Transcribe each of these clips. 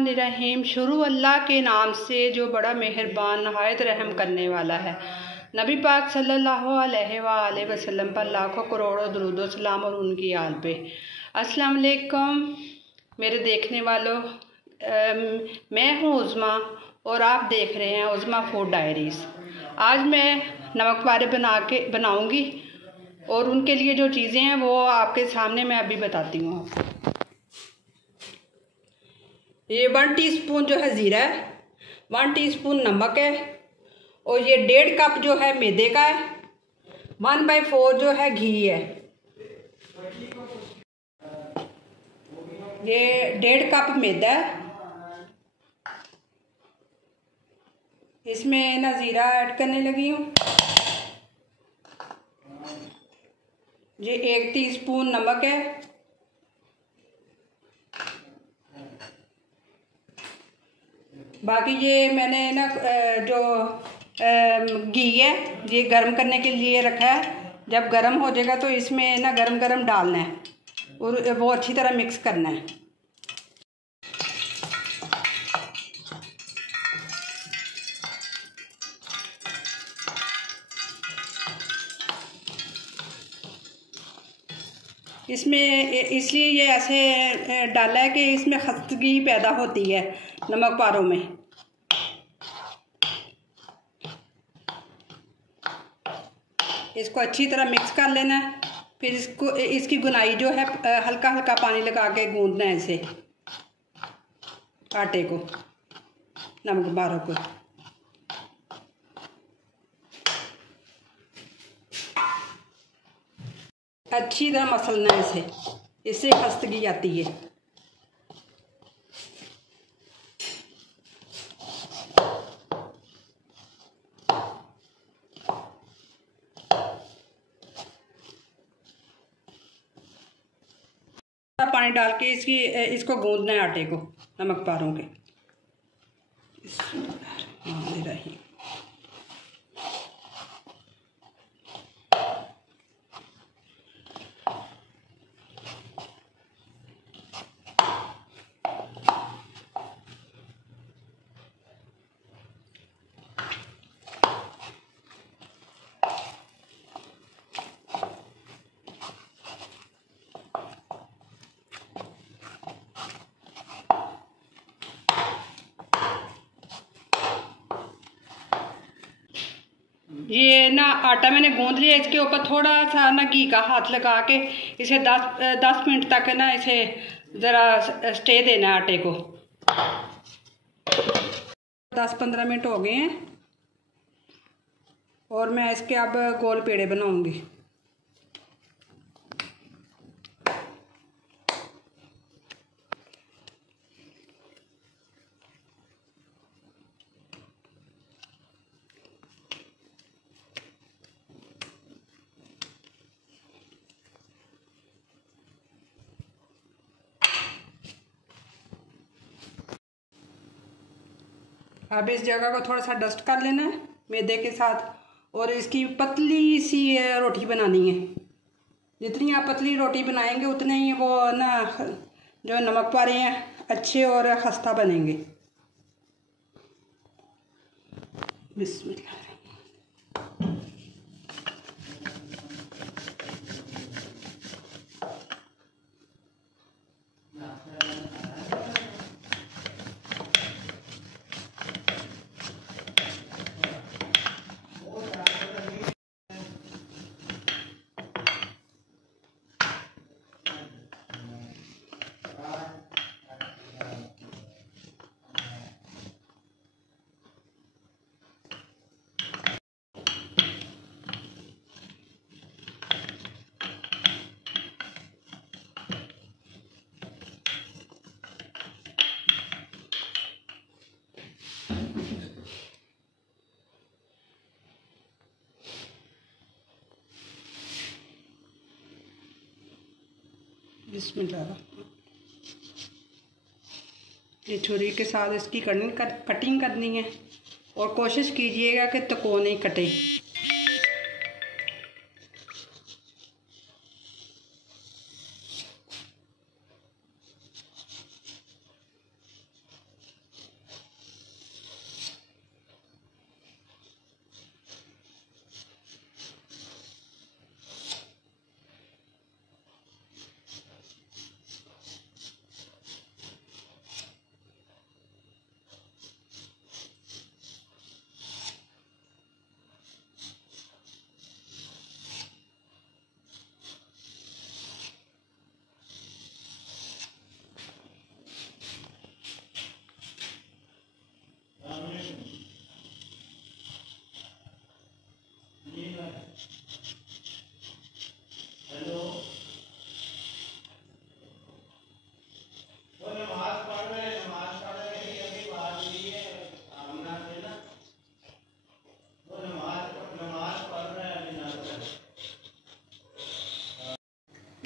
बिस्मिल्लाहिर्रहमानिर्रहीम। शुरू अल्लाह के नाम से जो बड़ा मेहरबान नहायत रहम करने वाला है। नबी पाक सल्लल्लाहु अलैहि वसल्लम पर लाखों करोड़ों दरूद सलाम और उनकी आल पे। अस्सलाम वालेकुम मेरे देखने वालों, मैं हूँ उज़्मा और आप देख रहे हैं उज़्मा फूड डायरीज़। आज मैं नमक पारे बनाऊँगी और उनके लिए जो चीज़ें हैं वो आपके सामने मैं अभी बताती हूँ आपको। ये 1 टीस्पून जो है ज़ीरा है, 1 टीस्पून नमक है और ये 1.5 कप जो है मैदे का है, 1/4 जो है घी है। ये 1.5 कप मैदा है, इसमें ना ज़ीरा ऐड करने लगी हूँ। ये 1 टीस्पून नमक है, बाकी ये मैंने ना जो घी है ये गर्म करने के लिए रखा है। जब गर्म हो जाएगा तो इसमें ना गरम डालना है और वो अच्छी तरह मिक्स करना है। इसमें इसलिए ये ऐसे डाला है कि इसमें खस्तगी पैदा होती है नमक पारों में। इसको अच्छी तरह मिक्स कर लेना है। फिर इसकी गुनाई जो है हल्का हल्का पानी लगा के गूंदना है इसे, आटे को, नमक पारों को। अच्छी तरह मसलना है इससे खस्तगी आती है। पानी डाल के इसको गूंदना है आटे को, नमक पारों के। ये ना आटा मैंने गूंद लिया। इसके ऊपर थोड़ा सा ना घी का हाथ लगा के इसे 10 मिनट तक ना इसे ज़रा स्टे देना है आटे को। 10-15 मिनट हो गए हैं और मैं इसके अब गोल पेड़े बनाऊंगी। अब इस जगह को थोड़ा सा डस्ट कर लेना है मैदे के साथ और इसकी पतली सी रोटी बनानी है। जितनी आप पतली रोटी बनाएंगे उतने ही वो ना जो नमक पारे हैं अच्छे और खस्ता बनेंगे। बिस्मिल्लाह। बिस्मिल्लाह। ये छुरी के साथ इसकी कटिंग करनी है और कोशिश कीजिएगा कि तिकोने कटे।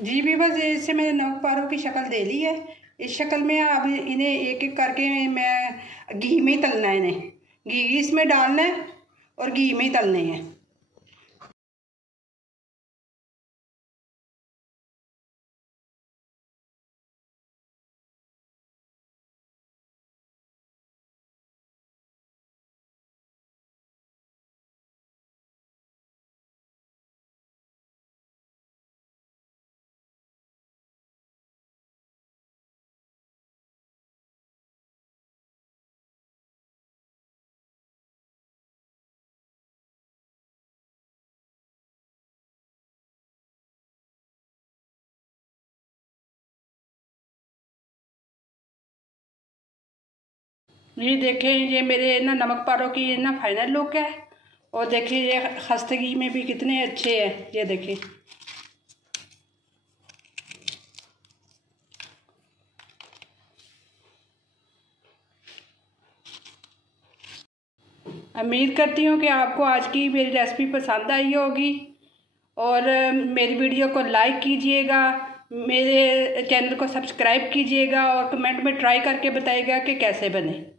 जी भी बस इससे मैंने नमक पारों की शक्ल दे ली है। इस शक्ल में अब इन्हें एक एक करके मैं घी में ही तलना है। इन्हें घी इसमें डालना है और घी में ही तलने हैं। ये देखें, ये मेरे ना नमक पारों की ना फाइनल लुक है। और देखिए ये खस्तगी में भी कितने अच्छे हैं। ये देखिए, उम्मीद करती हूँ कि आपको आज की मेरी रेसिपी पसंद आई होगी। और मेरी वीडियो को लाइक कीजिएगा, मेरे चैनल को सब्सक्राइब कीजिएगा और कमेंट में ट्राई करके बताइएगा कि कैसे बने।